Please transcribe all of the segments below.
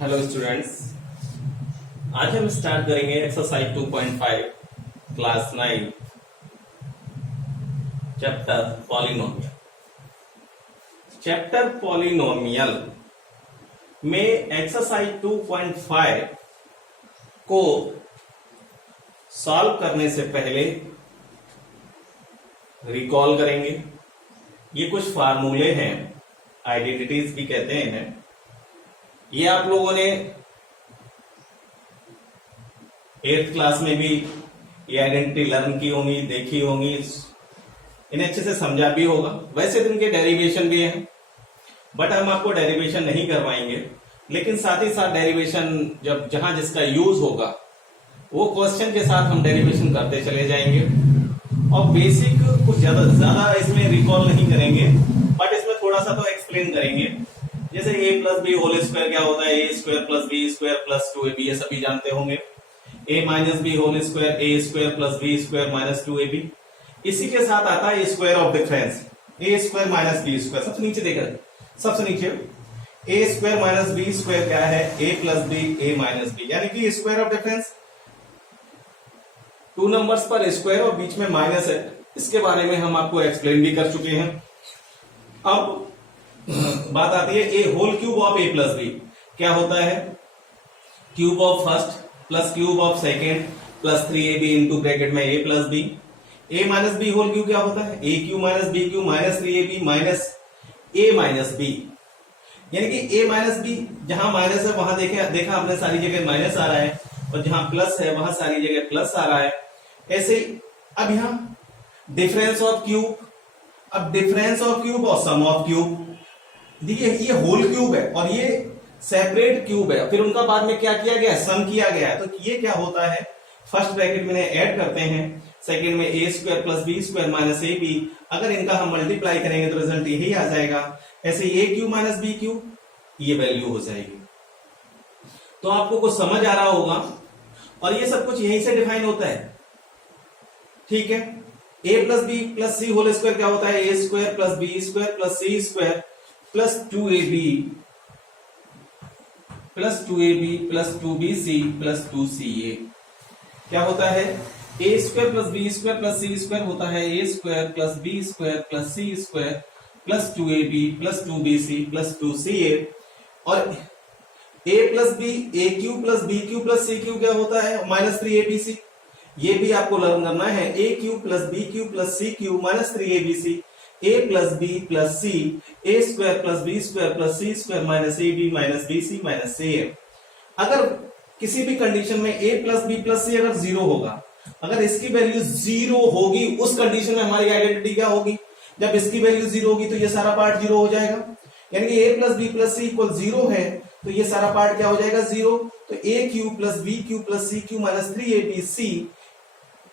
Hello students, आज हम start करेंगे exercise 2.5 class 9 chapter polynomial. Chapter polynomial में एक्सरसाइज 2.5 को सॉल्व करने से पहले रिकॉल करेंगे। ये कुछ फार्मूले हैं, आइडेंटिटीज भी कहते हैं। ये आप लोगों ने 8th क्लास में भी ये आइडेंटिटी लर्न की होंगी, देखी होंगी, इन्हें अच्छे से समझा भी होगा। वैसे तो इनके डेरिवेशन भी हैं, बट हम आपको डेरिवेशन नहीं करवाएंगे, लेकिन साथ ही साथ डेरिवेशन जब जहां जिसका यूज होगा वो क्वेश्चन के साथ हम डेरिवेशन करते चले जाएंगे। और बेसिक कुछ ज्यादा इसमें रिकॉल नहीं करेंगे, बट इसमें थोड़ा सा तो एक्सप्लेन करेंगे। जैसे a plus B whole square क्या होता है, a square plus b square plus 2ab, ये सभी जानते होंगे। a minus b whole square a square plus b square minus 2ab। इसी के साथ आता है square of difference, a square minus b square. सबसे नीचे देखा, सबसे नीचे a square minus b square क्या है, a plus b a minus b, यानी कि स्क्वायर ऑफ डिफरेंस 2 नंबर्स पर स्क्वायर और बीच में माइनस है। इसके बारे में हम आपको एक्सप्लेन भी कर चुके हैं। अब बात आती है a whole cube of a plus b क्या होता है, cube of first plus cube of second plus 3ab into bracket में a plus b. A minus b whole cube क्या होता है, a cube minus b cube minus 3ab minus a minus b, यानी कि a minus b जहां minus है वहां देखा आपने सारी जगह माइनस आ रहा है, और जहां प्लस है वहां सारी जगह प्लस आ रहा है। ऐसे अब यहां डिफरेंस ऑफ क्यूब, अब डिफरेंस ऑफ क्यूब और सम ऑफ क्यूब। देखिए ये होल क्यूब है और ये सेपरेट क्यूब है, फिर उनका बाद में क्या किया गया, सम किया गया है। तो ये क्या होता है, फर्स्ट ब्रैकेट में ऐड करते हैं, सेकंड में a square plus b square minus a b. अगर इनका हम मल्टीप्लाई करेंगे तो रिजल्ट यही आ जाएगा। ऐसे ए क्यूब माइनस बी क्यूब, ये वैल्यू हो जाएगी। तो आपको कुछ समझ आ रहा होगा, और ये सब कुछ यहीं से डिफाइन होता है, ठीक है। A plus B plus C whole square क्या होता है, a square plus b square plus c square plus 2ab plus 2ab plus 2bc plus 2ca क्या होता है, a square plus b square plus c square होता है a square plus b square plus c square plus 2ab plus 2bc plus 2ca। और a plus b a cube plus b cube plus c cube क्या होता है, minus 3abc। ये भी आपको learn करना है, a cube plus b cube plus c cube minus 3abc, a plus B plus c, a square plus b square plus c square minus a b minus b c minus c a. अगर किसी भी condition में a plus B plus c अगर 0 होगा, अगर इसकी value 0 होगी, उस कंडीशन में हमारी आइडेंटिटी क्या होगी, जब इसकी वैल्यू 0 होगी तो ये सारा पार्ट 0 हो जाएगा। यानी कि ए प्लस बी प्लस सी इक्वल 0 है, तो ये सारा पार्ट क्या हो जाएगा, 0। तो a cube plus b cube plus c cube minus 3abc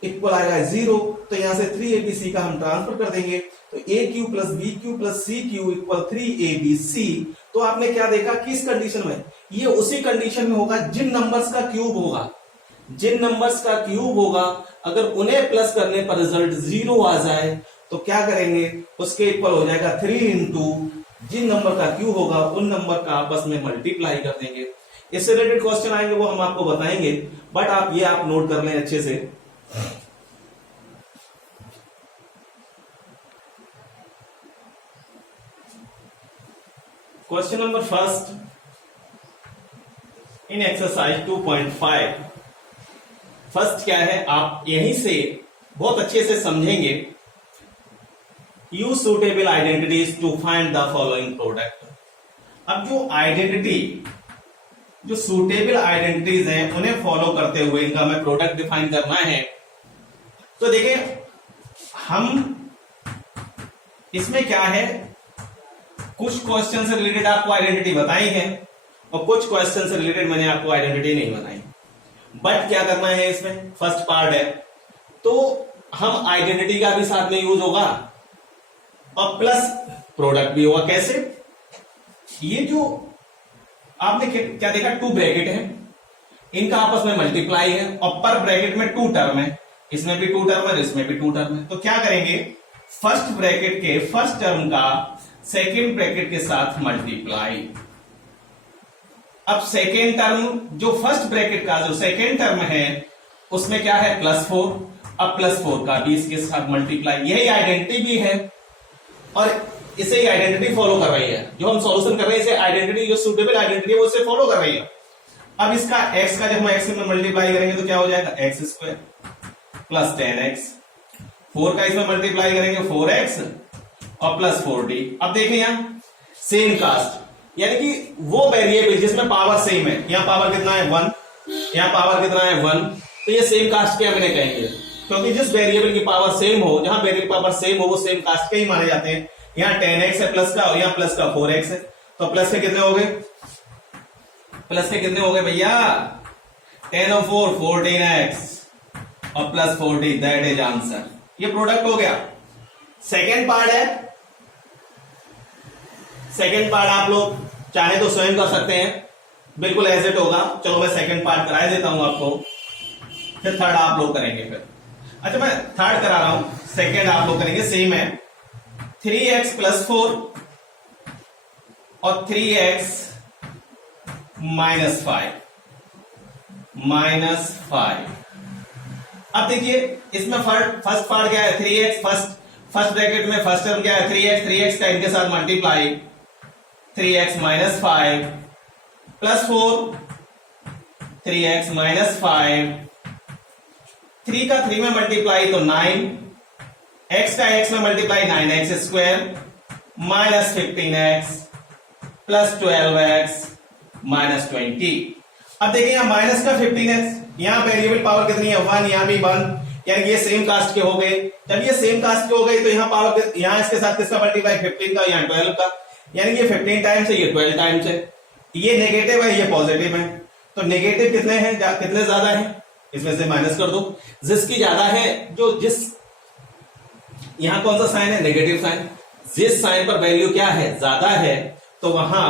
equal आएगा 0। तो यहां से 3abc का हम ट्रांसफर कर देंगे, तो a cube plus b cube plus c cube equal 3abc। तो आपने क्या देखा, किस कंडीशन में, ये उसी कंडीशन में होगा जिन नंबर्स का क्यूब होगा, जिन नंबर्स का क्यूब होगा अगर उन्हें प्लस करने पर रिजल्ट 0 आ जाए तो क्या करेंगे, उसके इक्वल हो जाएगा 3 इंटू जिन नंबर का क्यूब होगा उन नंबर का आपस में मल्टीप्लाई कर देंगे। इससे रिलेटेड क्वेश्चन आएंगे वो हम आपको बताएंगे, बट आप नोट कर लें अच्छे से। Question number first in exercise 2.5। First क्या है, आप यहीं से बहुत अच्छे से समझेंगे। Use suitable identities to find the following product. अब जो सुटेबल आइडेंटिटीज हैं उन्हें फॉलो करते हुए इनका हमें प्रोडक्ट डिफाइन करना है। तो देखिए हम इसमें क्या है, कुछ क्वेश्चन से रिलेटेड आपको आइडेंटिटी बताई है और कुछ क्वेश्चन से रिलेटेड मैंने आपको आइडेंटिटी नहीं बताई। बट क्या करना है, इसमें फर्स्ट पार्ट है तो हम आइडेंटिटी का भी साथ में यूज होगा और प्लस प्रोडक्ट भी होगा। कैसे, ये जो आपने क्या देखा, 2 ब्रैकेट है, इनका आपस में मल्टीप्लाई है और पर ब्रैकेट में 2 टर्म है, इसमें भी 2 टर्म है, इसमें भी 2 टर्म है। तो क्या करेंगे, फर्स्ट ब्रैकेट के फर्स्ट टर्म का सेकेंड ब्रैकेट के साथ मल्टीप्लाई, अब सेकेंड टर्म जो फर्स्ट ब्रैकेट का जो सेकेंड टर्म है उसमें क्या है +4। अब +4 का भी इसके साथ मल्टीप्लाई, यही आइडेंटिटी भी है और इसे ही आइडेंटिटी फॉलो कर रही है। जो हम सॉल्यूशन कर रहे हैं इसे आइडेंटिटी, जो सुटेबल आइडेंटिटी है वो इसे फॉलो कर रही है। अब इसका x का जब हम x में मल्टीप्लाई करेंगे तो क्या हो जाएगा x² प्लस 10x। 4 का इसमें मल्टीप्लाई करेंगे 4x और प्लस 4d। अब देखें यहां सेम कास्ट, यानी कि वो वेरिएबल जिसमें पावर सेम है, यहां पावर कितना है 1, यहां पावर कितना है 1, तो ये सेम कास्ट के हम इन्हें कहेंगे, क्योंकि जिस वेरिएबल की पावर सेम हो, जहां वेरिएबल पावर सेम हो वो सेम कास्ट के ही माने जाते हैं। यहां 10x है प्लस का और यहां प्लस का 4x है, तो प्लस के कितने हो गए, प्लस के कितने हो गए भैया 10 और 4 14x और प्लस 40, दैट इज आंसर। ये प्रोडक्ट हो गया। सेकेंड पार्ट है, सेकेंड पार्ट आप लोग चाहे तो स्वयं कर सकते हैं, बिल्कुल ऐसे होगा। चलो मैं सेकेंड पार्ट करा देता हूं आपको, फिर थर्ड आप लोग करेंगे। फिर अच्छा मैं थर्ड करा रहा हूं, सेकेंड आप लोग करेंगे। सेम है 3x प्लस 4 और 3x माइनस 5। अब देखिए इसमें फर्स्ट पार्ट क्या है 3x, फर्स्ट ब्रैकेट में फर्स्ट टर्म क्या है 3x का इनके साथ multiply 3x minus 5 plus 4 3x minus 5, 3 का 3 में मल्टीप्लाई तो 9, x का x में multiply 9x² minus 15x plus 12x minus 20। अब देखिए यहां माइनस का 15x, यहां वेरिएबल पावर कितनी है 1, यहां भी 1, यानी ये सेम कास्ट के हो गए। जब ये सेम कास्ट के हो गए तो यहां पावर, यहां इसके साथ किसका मल्टीप्लाई 15 का, यहां 12 का, यानी ये 15 टाइम्स है, ये 12 टाइम्स है। ये नेगेटिव है, ये पॉजिटिव है, तो नेगेटिव कितने हैं, कितने ज्यादा है, इसमें से माइनस कर दो। जिसकी ज्यादा है, जो जिस यहां कौन सा साइन है नेगेटिव साइन, जिस साइन पर वैल्यू क्या है ज्यादा है तो वहां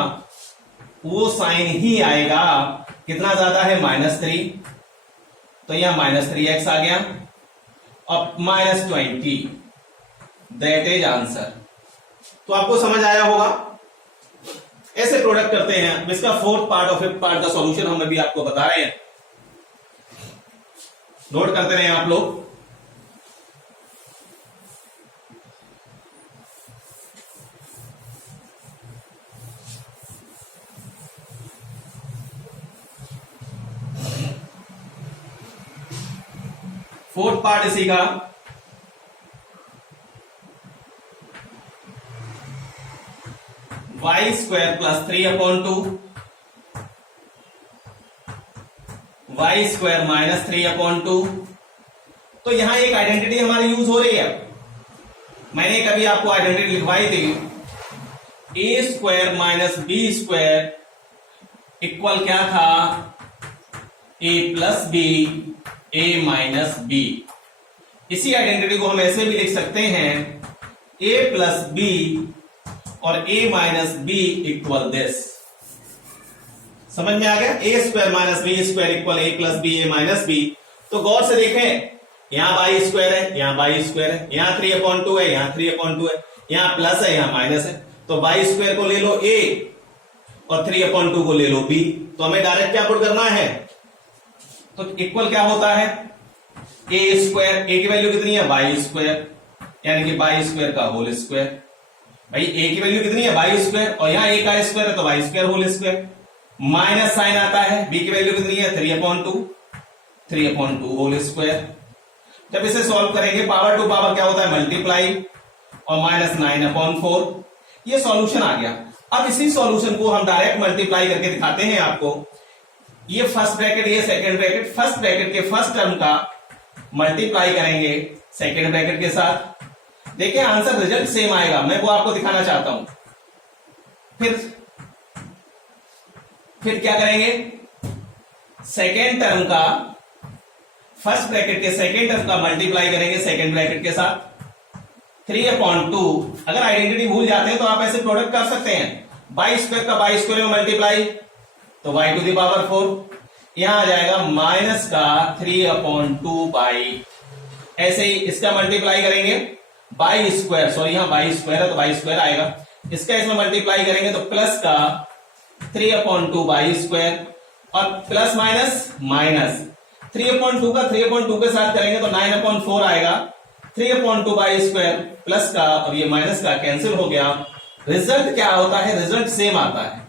वो साइन ही आएगा। कितना ज्यादा है -3, तो यहां -3x आ गया और -20, दैट इज आंसर। तो आपको समझ आया होगा, ऐसे प्रोडक्ट करते हैं। इसका फोर्थ पार्ट और फिफ्थ पार्ट का सॉल्यूशन हम अभी आपको बता रहे हैं, नोट करते रहे आप लोग। फोर्थ पार्ट इसी का y² प्लस 3/2 y² माइनस 3/2। तो यहां एक आइडेंटिटी हमारी यूज हो रही है, मैंने कभी आपको आइडेंटिटी लिखवाई थी, a² माइनस b² इक्वल क्या था a plus B a minus B. इसी आइडेंटिटी को हम ऐसे भी लिख सकते हैं a प्लस बी और a minus B equal this. समझ में आ गया, a² minus b² equal a plus B a minus B. तो गौर से देखें, यहां y² है, यहां y² है, यहां 3/2 है, यहां 3/2 है, यहां प्लस है, यहां माइनस है, तो y² को ले लो a और 3/2 को ले लो b। तो हमें डायरेक्ट क्या पुट करना है, तो इक्वल क्या होता है a², a की वैल्यू कितनी है y², यानी कि y² का होल स्क्वायर। भाई a की वैल्यू कितनी है y² और यहां a का स्क्वायर है तो y² whole square, minus sign आता है, b की वैल्यू कितनी है 3/2 होल स्क्वायर। जब इसे सॉल्व करेंगे पावर टू पावर क्या होता है मल्टीप्लाई और -9/4, ये सॉल्यूशन आ गया। अब इसी सॉल्यूशन को हम डायरेक्ट मल्टीप्लाई करके दिखाते हैं आपको। ये फर्स्ट ब्रैकेट, ये सेकंड ब्रैकेट, फर्स्ट ब्रैकेट के फर्स्ट टर्म का मल्टीप्लाई करेंगे सेकंड ब्रैकेट के साथ, देखिए आंसर रिजल्ट सेम आएगा, मैं वो आपको दिखाना चाहता हूं। फिर क्या करेंगे, सेकेंड टर्म का फर्स्ट ब्रैकेट के सेकेंड टर्म का मल्टीप्लाई करेंगे सेकेंड ब्रैकेट के साथ 3/2। अगर आइडेंटिटी भूल जाते हैं तो आप ऐसे प्रोडक्ट कर सकते हैं, y² का y² में मल्टीप्लाई तो y⁴, यहां आ जाएगा माइनस का 3/2 ऐसे ही इसका मल्टीप्लाई करेंगे y², सॉरी यहां y² है तो y² आएगा, इसका इसमें मल्टीप्लाई करेंगे तो प्लस का 3/2 बाई स्क्वायर और प्लस माइनस माइनस 3/2 का 3/2 के साथ करेंगे तो 9/4 आएगा। 3/2 बाई स्क्वायर प्लस का और ये माइनस का कैंसिल हो गया। रिजल्ट क्या होता है? रिजल्ट सेम आता है।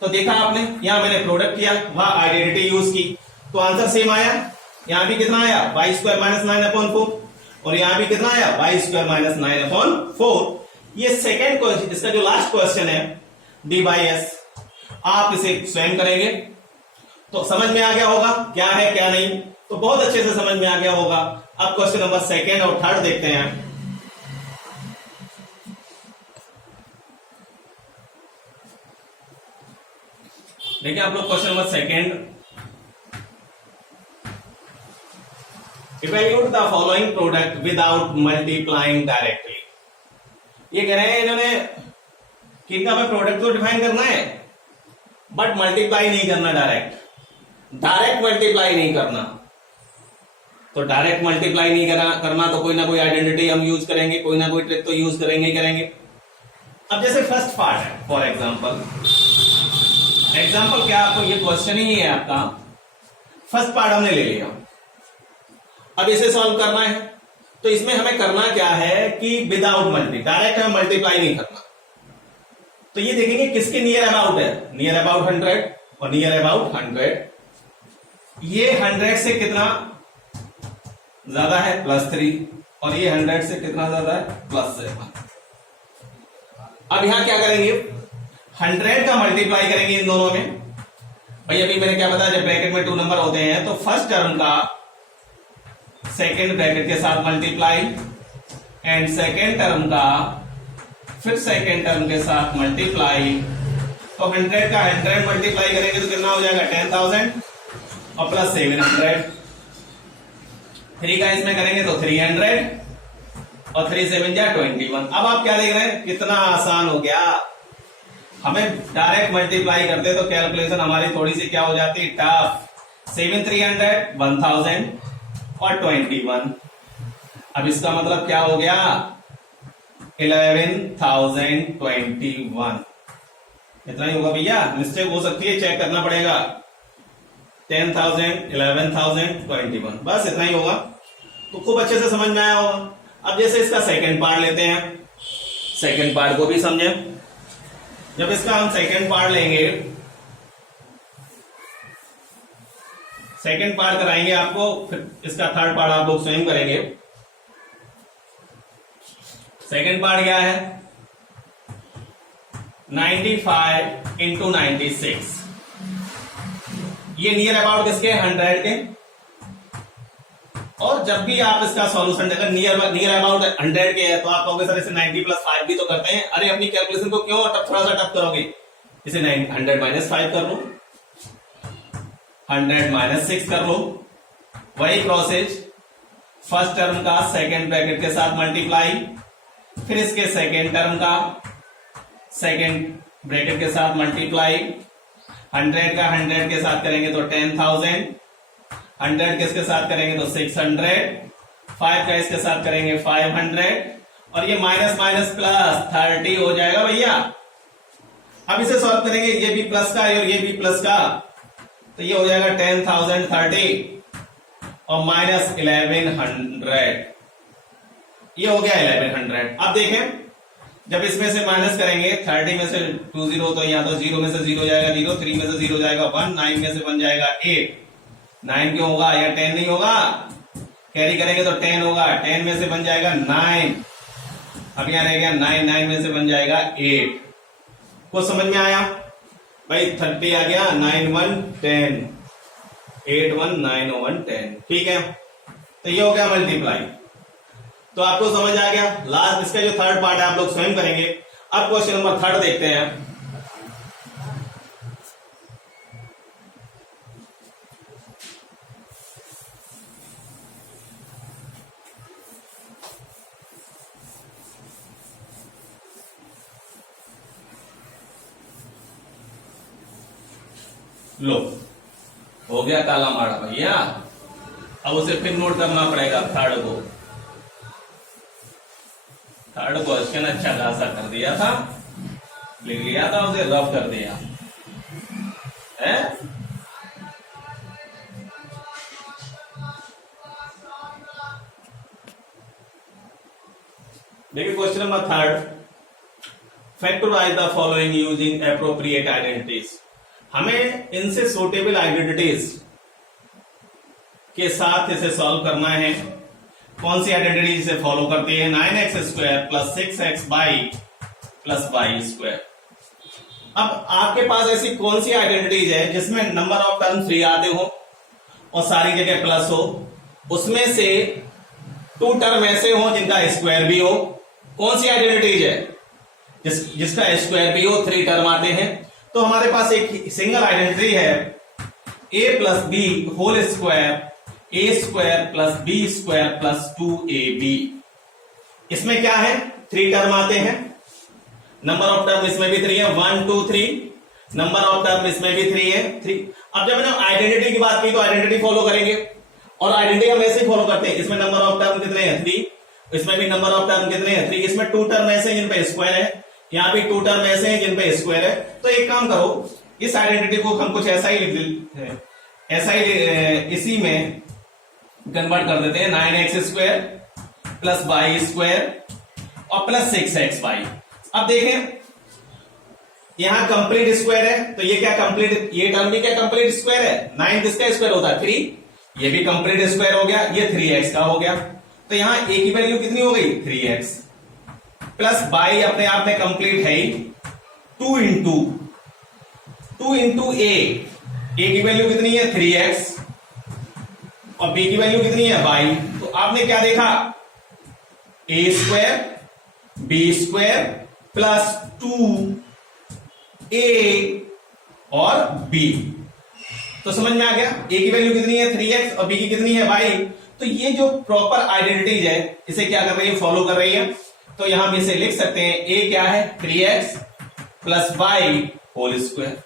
तो देखा आपने, यहां मैंने प्रोडक्ट किया, वहां आइडेंटिटी यूज की, तो आंसर सेम आया। यहां भी कितना आया? वाई स्क्वायर माइनस 9/4 और यहां भी कितना आया? Y square minus 9/4। ये सेकेंड क्वेश्चन, इसका जो लास्ट क्वेश्चन है d/s, आप इसे स्वयं करेंगे तो समझ में आ गया होगा क्या है क्या नहीं, तो बहुत अच्छे से समझ में आ गया होगा। अब क्वेश्चन नंबर सेकेंड और थर्ड देखते हैं। देखिए आप लोग question number second, evaluate the following product without multiplying directly. ये कह रहे हैं इन्होंने किनका में प्रोडक्ट तो डिफाइन करना है बट मल्टीप्लाई नहीं करना, डायरेक्ट मल्टीप्लाई नहीं करना। तो डायरेक्ट मल्टीप्लाई नहीं करना तो कोई ना कोई आइडेंटिटी हम यूज करेंगे, कोई ना कोई ट्रिक तो यूज करेंगे ही करेंगे। अब जैसे फर्स्ट पार्ट है, फॉर एग्जाम्पल क्या, आपको ये क्वेश्चन ही है आपका, फर्स्ट पार्ट हमने ले लिया। अब इसे सॉल्व करना है तो इसमें हमें करना क्या है कि विदाउट डायरेक्ट हमें मल्टीप्लाई नहीं करना। तो ये देखेंगे किसके नियर अबाउट है, नियर अबाउट 100 और नियर अबाउट 100। ये 100 से कितना ज्यादा है? +3 और ये 100 से कितना ज्यादा है? +7। अब यहां क्या करेंगे? 100 का मल्टीप्लाई करेंगे इन दोनों में। भाई अभी मैंने क्या बताया, जब ब्रैकेट में 2 नंबर होते हैं तो फर्स्ट टर्म का सेकेंड ब्रैकेट के साथ मल्टीप्लाई एंड सेकेंड टर्म का फिर सेकेंड टर्म के साथ मल्टीप्लाई। तो 100 का 100 मल्टीप्लाई करेंगे तो कितना हो जाएगा? 10,000 और प्लस 700। 3 का इसमें करेंगे तो 300 और 3 7 जा 21। अब आप क्या देख रहे हैं, कितना आसान हो गया। हमें डायरेक्ट मल्टीप्लाई करते तो कैलकुलेशन हमारी थोड़ी सी क्या हो जाती, टफ। 7 300 1000 और 21। अब इसका मतलब क्या हो गया? 11,021। इतना ही होगा भैया, मिस्टेक हो सकती है, चेक करना पड़ेगा। 10,000 11,021, बस इतना ही होगा। तो खूब अच्छे से समझ में आया होगा। अब जैसे इसका सेकंड पार्ट लेते हैं, सेकंड पार्ट को भी समझे। जब इसका हम सेकंड पार्ट लेंगे, सेकंड पार्ट कराएंगे आपको, फिर इसका थर्ड पार्ट आप लोग स्वयं करेंगे। सेकंड पार्ट क्या है? 95 इंटू 96। ये नियर अबाउट किसके? 100 के। और जब भी आप इसका सॉल्यूशन देकर नियर अबाउट 100 के है तो आप कहोगे सर इसे 90 + 5 भी तो करते हैं। अरे अपनी कैलकुलेशन को क्यों थोड़ा सा टफ करोगे? इसे 100 - 5 कर लो, 100 - 6 कर लो। वही प्रोसेस, फर्स्ट टर्म का सेकेंड ब्रैकेट के साथ मल्टीप्लाई, फिर इसके सेकेंड टर्म का सेकेंड ब्रैकेट के साथ मल्टीप्लाई। 100 का 100 के साथ करेंगे तो 10,000, 100 के इसके साथ करेंगे तो 600, 5 का इसके साथ करेंगे 500 और ये माइनस माइनस प्लस 30 हो जाएगा भैया। अब इसे सॉल्व करेंगे, ये भी प्लस का और ये भी प्लस का, तो ये हो जाएगा 10,030 और माइनस 1100। ये हो गया 1100। अब देखें जब इसमें से माइनस करेंगे 30 में से 2 0 तो यहाँ तो 0 में से 0 जाएगा 0, 3 में से 0 जाएगा 1, 9 में से 1 जाएगा 8। 9 क्यों होगा? या 10 नहीं होगा? कैरी करेंगे तो 10 होगा, 10 में से बन जाएगा 9। अब यहाँ रह गया 9, 9 में से बन जाएगा 8। कुछ समझ में आया भाई? 30 आ गया, 9 1 10, 8 1 9 1 10। ठीक है, तो ये हो गया मल्टीप्लाई। तो आपको समझ आ गया। लास्ट इसका जो थर्ड पार्ट है आप लोग स्वयं करेंगे। अब क्वेश्चन नंबर 3 देखते हैं। लो, हो गया काला माड़ा भैया। अब उसे फिर नोट करना पड़ेगा थर्ड को। थर्ड क्वेश्चन अच्छा खासा कर दिया था, लिख लिया था, उसे रफ कर दिया। है? देखिए question number 3, factorise the following using appropriate identities. हमें इनसे सूटेबल आइडेंटिटीज के साथ इसे सॉल्व करना है। कौन सी आइडेंटिटी इसे फॉलो करती है? 9x² plus 6xy plus y²। अब आपके पास ऐसी कौन सी आइडेंटिटीज है जिसमें नंबर ऑफ टर्म 3 आते हो और सारी जगह प्लस हो? उसमें से 2 टर्म ऐसे हो जिनका स्क्वायर भी हो। कौन सी आइडेंटिटीज है जिसका स्क्वायर भी हो, 3 टर्म आते हैं? तो हमारे पास एक सिंगल आइडेंटिटी है, a plus B whole square a² plus b² plus 2ab। इसमें क्या है? 3 टर्म आते हैं। नंबर ऑफ टर्म इसमें भी 3 है, 1 2 3। नंबर ऑफ टर्म इसमें भी 3 है, 3। अब जब मैंने आइडेंटिटी की बात की तो आइडेंटिटी फॉलो करेंगे, और आइडेंटिटी हम ऐसे ही फॉलो करते हैं। इसमें नंबर ऑफ टर्म कितने हैं? 3। इसमें भी नंबर ऑफ टर्म कितने हैं? 3। इसमें 2 टर्म ऐसे हैं जिन पे स्क्वायर है, यहाँ भी 2 टर्म ऐसे हैं जिन पे स्क्वायर है। तो एक काम करो, इस आइडेंटिटी को हम कुछ ऐसा ही लिख ऐसा ही इसी में कन्वर्ट कर देते हैं। 9x² प्लस y² और प्लस 6xy। अब देखें यहां कंप्लीट स्क्वायर है, तो ये क्या कंप्लीट, ये टर्म भी क्या कंप्लीट स्क्वायर है? 9 किसका स्क्वायर होता है? 3। ये भी कंप्लीट स्क्वायर हो गया, ये 3x का हो गया। तो यहां a की वैल्यू कितनी हो गई? 3x प्लस y अपने आप में कंप्लीट है ही, 2 इंटू a की वैल्यू कितनी है? 3x और b की वैल्यू कितनी है? y। तो आपने क्या देखा? a² b² प्लस 2a और b। तो समझ में आ गया a की वैल्यू कितनी है? 3x और b की कितनी है? y। तो ये जो प्रॉपर आइडेंटिटीज है इसे क्या कर रही है? फॉलो कर रही है। तो यहां हम इसे लिख सकते हैं, a क्या है? 3x plus y whole square.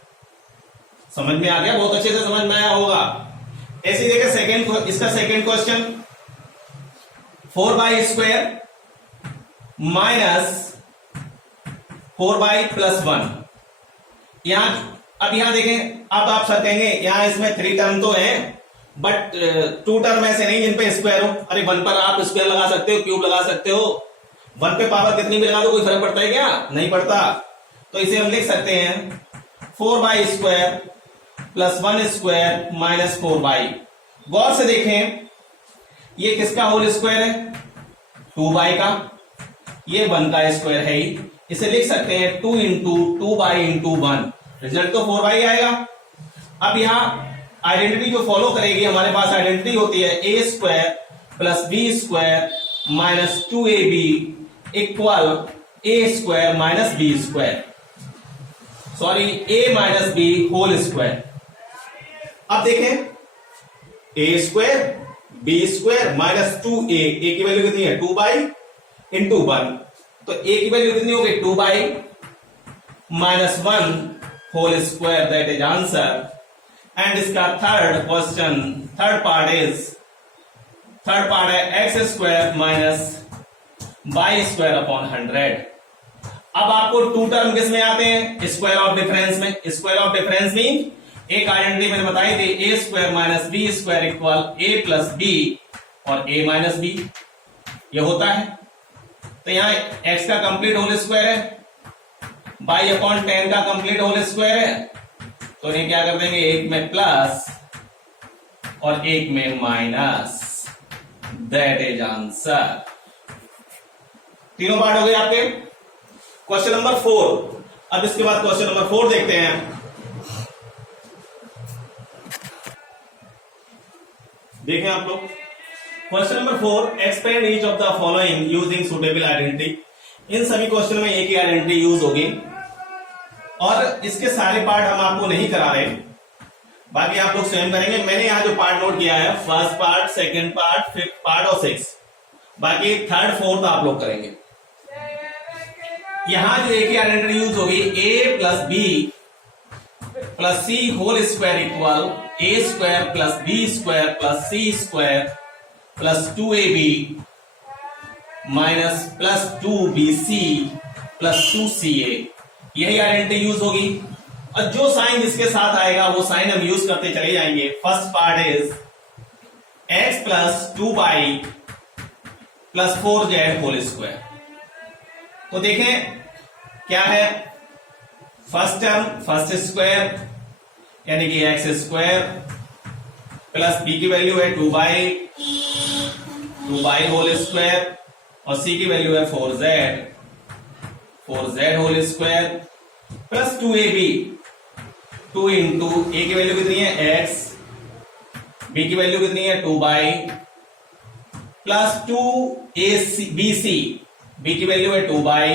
समझ में आ गया? बहुत अच्छे से समझ में आया होगा। ऐसे ही देखिए इसका second question, 4y² minus 4y plus 1। अब यहां देखें, अब आप सर कहेंगे यहां इसमें 3 टर्म तो है, बट 2 टर्म ऐसे नहीं जिन पे स्क्वायर हो। अरे 1 पर आप स्क्वायर लगा सकते हो, क्यूब लगा सकते हो, 1 पे पावर कितनी भी लगा दो, कोई फर्क पड़ता है क्या? नहीं पड़ता। तो इसे हम लिख सकते हैं 4y² प्लस 1² माइनस 4y। गौर से देखें, ये किसका होल स्क्वायर है? 2y का। ये 1 का स्क्वायर है ही। इसे लिख सकते हैं 2 इंटू 2y इंटू 1। रिजल्ट तो 4y आएगा। अब यहां आइडेंटिटी जो फॉलो करेगी, हमारे पास आइडेंटिटी होती है a² plus b² minus 2ab equal a² minus b²। Sorry, a minus b whole square. अब देखें, a² b² minus 2a, a की वैल्यू कितनी है? 2y into 1। तो a की वैल्यू कितनी हो गई? 2y minus 1 whole square, that is answer. And इसका थर्ड पार्ट है x² माइनस y² अपॉन 100। अब आपको 2 टर्म किस में आते हैं? स्क्वायर ऑफ डिफरेंस में। स्क्वायर ऑफ डिफरेंस मीन एक आइडेंटिटी मैंने बताई थी, a² minus b² equal a plus b और a माइनस b। ये होता है। तो यहां x का कंप्लीट होल स्क्वायर है, y अपॉन 10 का कंप्लीट होल स्क्वायर है। तो इन्हें क्या कर देंगे? एक में प्लस और एक में माइनस, दैट इज आंसर। तीनों पार्ट हो गए आपके। Question number 4। अब इसके बाद क्वेश्चन नंबर 4 देखते हैं। देखें आप लोग, question number 4, expand each of the following using suitable identity. इन सभी क्वेश्चन में एक ही आइडेंटिटी यूज होगी और इसके सारे पार्ट हम आपको नहीं करा रहे, बाकी आप लोग स्वयं करेंगे। मैंने यहां जो पार्ट नोट किया है, first part, second part, fifth part और 6, बाकी थर्ड फोर्थ आप लोग करेंगे। यहां जो एक ही आइडेंटिटी यूज होगी, a plus B plus C whole square equal a² plus b² plus c² plus 2ab minus plus 2bc plus 2ca। यही आइडेंटिटी यूज होगी। और जो साइन जिसके साथ आएगा वो साइन हम यूज करते चले जाएंगे। First part is x plus 2y plus 4z whole square. तो देखें क्या है, फर्स्ट टर्म फर्स्ट स्क्वायर यानी कि एक्स स्क्वायर प्लस b की वैल्यू है 2y होल स्क्वायर और c की वैल्यू है 4z whole square plus 2ab, 2 into a की वैल्यू कितनी है x, b की वैल्यू कितनी है 2y प्लस 2bc, b की वैल्यू है 2y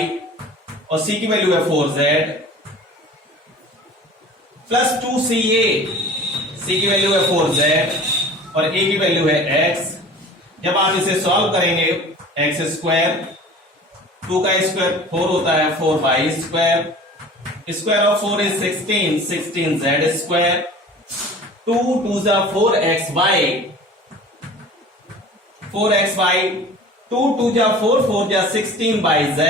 और c की वैल्यू है 4z प्लस 2ca, c की वैल्यू है 4z और a की वैल्यू है x। जब आप इसे सॉल्व करेंगे एक्स स्क्वायर 2 का स्क्वायर 4 होता है 4y square, square of 4 is 16z square, 2 2 जा 4xy, 2 2 जा 4 जा 16z,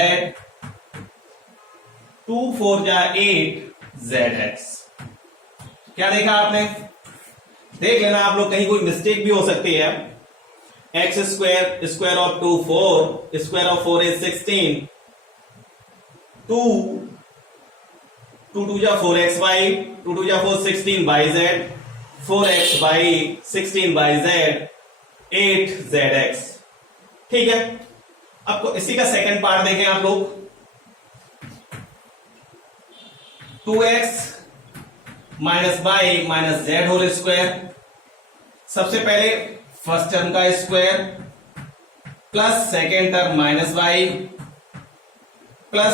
2 4 जा 8zx। क्या देखा आपने, देख लेना आप लोग, कहीं कोई मिस्टेक भी हो सकती है। X square, square of 2 4, square of 4 is 16, 2 2 जा 4xy, 2 2 जा 4 16yz, 4xy 16yz 8zx। ठीक है, आपको इसी का सेकंड पार्ट देखें आप लोग, 2x minus y minus z whole square. सबसे पहले फर्स्ट टर्म का square plus second term minus y plus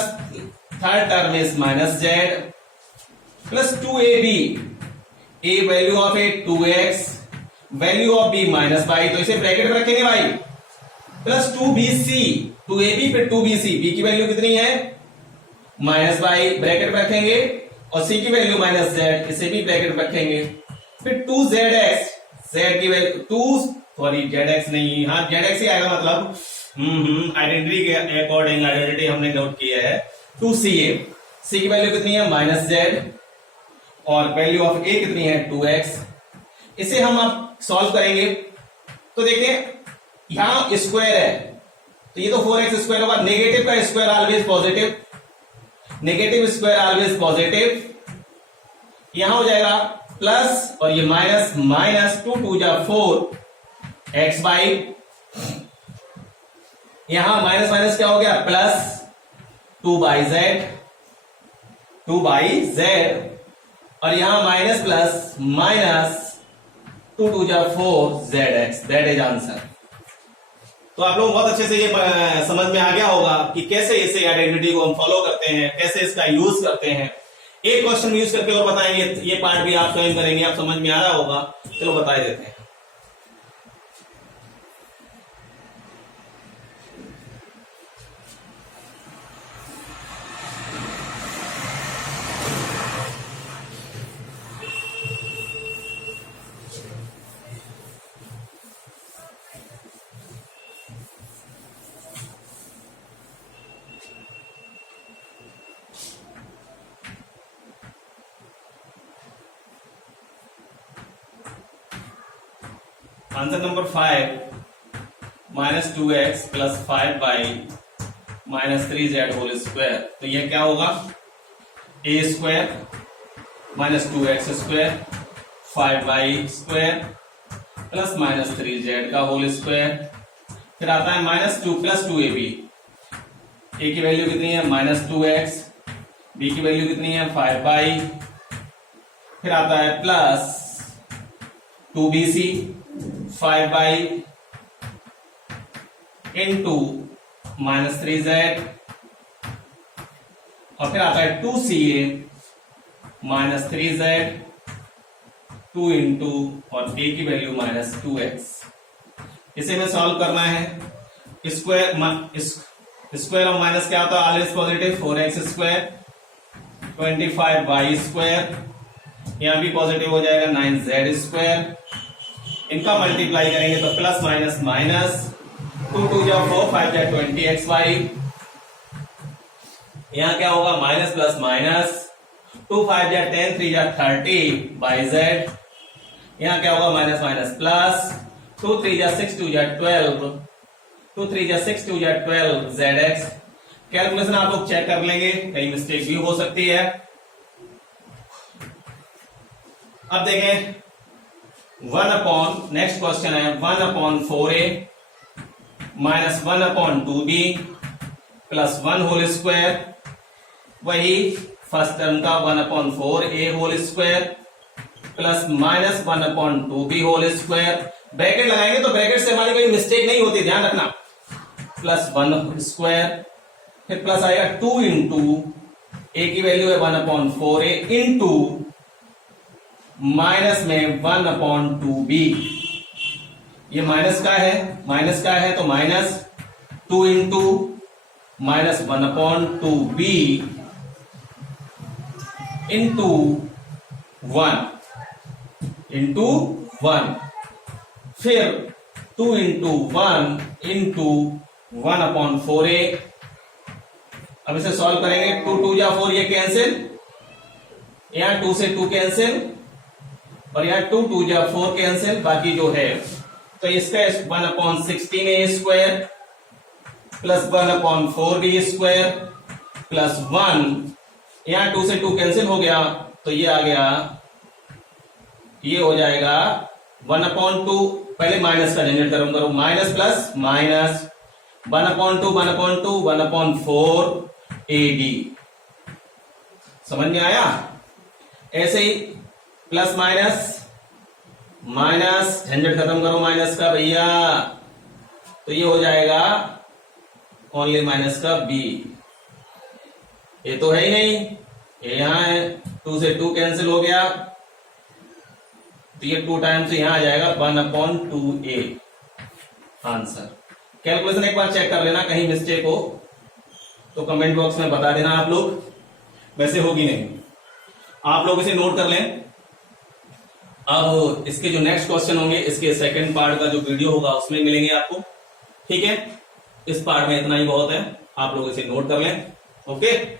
third term is minus z plus 2ab, a value of A 2x, value of b minus y, तो इसे bracket में रखेंगे भाई, plus 2bc, 2ab पे 2bc, b की value कितनी है minus y, bracket में रखेंगे और c की वैल्यू माइनस z, इसे भी ब्रैकेट में रखेंगे। फिर 2zx, z की वैल्यू 2 सॉरी zx नहीं, हाँ zx ही आएगा, मतलब आइडेंटिटी के अकॉर्डिंग आइडेंटिटी हमने नोट किया है। 2ca, c की वैल्यू कितनी है माइनस z और वैल्यू ऑफ a कितनी है 2x। इसे हम अब सॉल्व करेंगे तो देखिए यहां स्क्वायर है तो ये तो 4x स्क्वायर होगा, नेगेटिव का square always positive, negative square always positive, यहां हो जाएगा प्लस और ये माइनस, माइनस 2 2 जा 4xy, यहां माइनस माइनस क्या हो गया प्लस 2 z और यहां माइनस प्लस माइनस 2 2 जा 4zx, दैट इज आंसर। तो आप लोग बहुत अच्छे से ये समझ में आ गया होगा कि कैसे इसे आइडेंटिटी को हम फॉलो करते हैं, कैसे इसका यूज करते हैं। एक क्वेश्चन यूज करके और बताएंगे, ये पार्ट भी आप स्वयं करेंगे, आप समझ में आ रहा होगा, चलो बता देते हैं। Answer number 5 minus 2x plus 5y minus 3z whole square. तो ये क्या होगा, a square minus 2x square 5y square plus minus 3z का होल स्क्वायर। फिर आता है माइनस 2 प्लस 2ab, a की वैल्यू कितनी है माइनस 2x, b की वैल्यू कितनी है 5y। फिर आता है plus 2bc 5y into minus 3z और फिर आता है 2ca माइनस 3z 2 इंटू और a की वैल्यू माइनस 2x। इसे में सॉल्व करना है, स्क्वायर ऑफ माइनस क्या होता है always positive, 4x square 25y square, यहां भी पॉजिटिव हो जाएगा 9z स्क्वायर। इनका मल्टीप्लाई करेंगे तो प्लस माइनस माइनस 2 2 जा 4 5 जा 20xy, यहां क्या होगा माइनस प्लस माइनस 2 5 जा 10, 3 जा 30 बाई जेड। यहां क्या होगा, माइनस माइनस प्लस, 2 3 जा 6, 2 जा 12, 2 3 जा 6, 2 जा 12 जेड एक्स। कैलकुलेशन आप लोग चेक कर लेंगे, कहीं मिस्टेक भी हो सकती है। अब देखें, 1 अपॉन, नेक्स्ट क्वेश्चन है 1 upon 4a minus 1 upon 2b plus 1 whole square, वही फर्स्ट टर्म का 1 upon 4a whole square plus minus 1 upon 2b whole square. Bracket लगाएंगे तो ब्रैकेट से हमारी कोई मिस्टेक नहीं होती, ध्यान रखना। प्लस 1 स्क्वायर, फिर प्लस आएगा 2 इंटू ए की वैल्यू है 1 अपॉन 4a इंटू माइनस में 1 अपॉन 2b। ये माइनस का है तो minus 2 into minus 1 upon 2b into 1 फिर 2 इंटू 1 इंटू 1 अपॉन 4a। अब इसे सॉल्व करेंगे, 2 2 जा 4, ये कैंसिल, यहां 2 से 2 कैंसिल और यहां 2 2 जा 4 कैंसिल, बाकी जो है तो इसका 1 upon 16a square plus 1 upon 4b square plus 1, यहां 2 से 2 कैंसिल हो गया तो ये आ गया, ये हो जाएगा 1 अपॉन 2। पहले माइनस का जनरेट करो, minus plus minus 1 upon 2 1 upon 2 1 upon 4ab। समझ में आया? ऐसे ही प्लस माइनस माइनस, झंझट खत्म करो माइनस का भैया, तो ये हो जाएगा ओनली माइनस का b। ये तो है ही नहीं, ये यहां है, 2 से 2 कैंसिल हो गया तो ये 2 टाइम्स यहां आ जाएगा 1 अपॉन 2a आंसर। कैलकुलेशन एक बार चेक कर लेना, कहीं मिस्टेक हो तो कमेंट बॉक्स में बता देना आप लोग, वैसे होगी नहीं। आप लोग इसे नोट कर लें। अब इसके जो नेक्स्ट क्वेश्चन होंगे, इसके सेकंड पार्ट का जो वीडियो होगा उसमें मिलेंगे आपको, ठीक है। इस पार्ट में इतना ही बहुत है, आप लोग इसे नोट कर लें। ओके।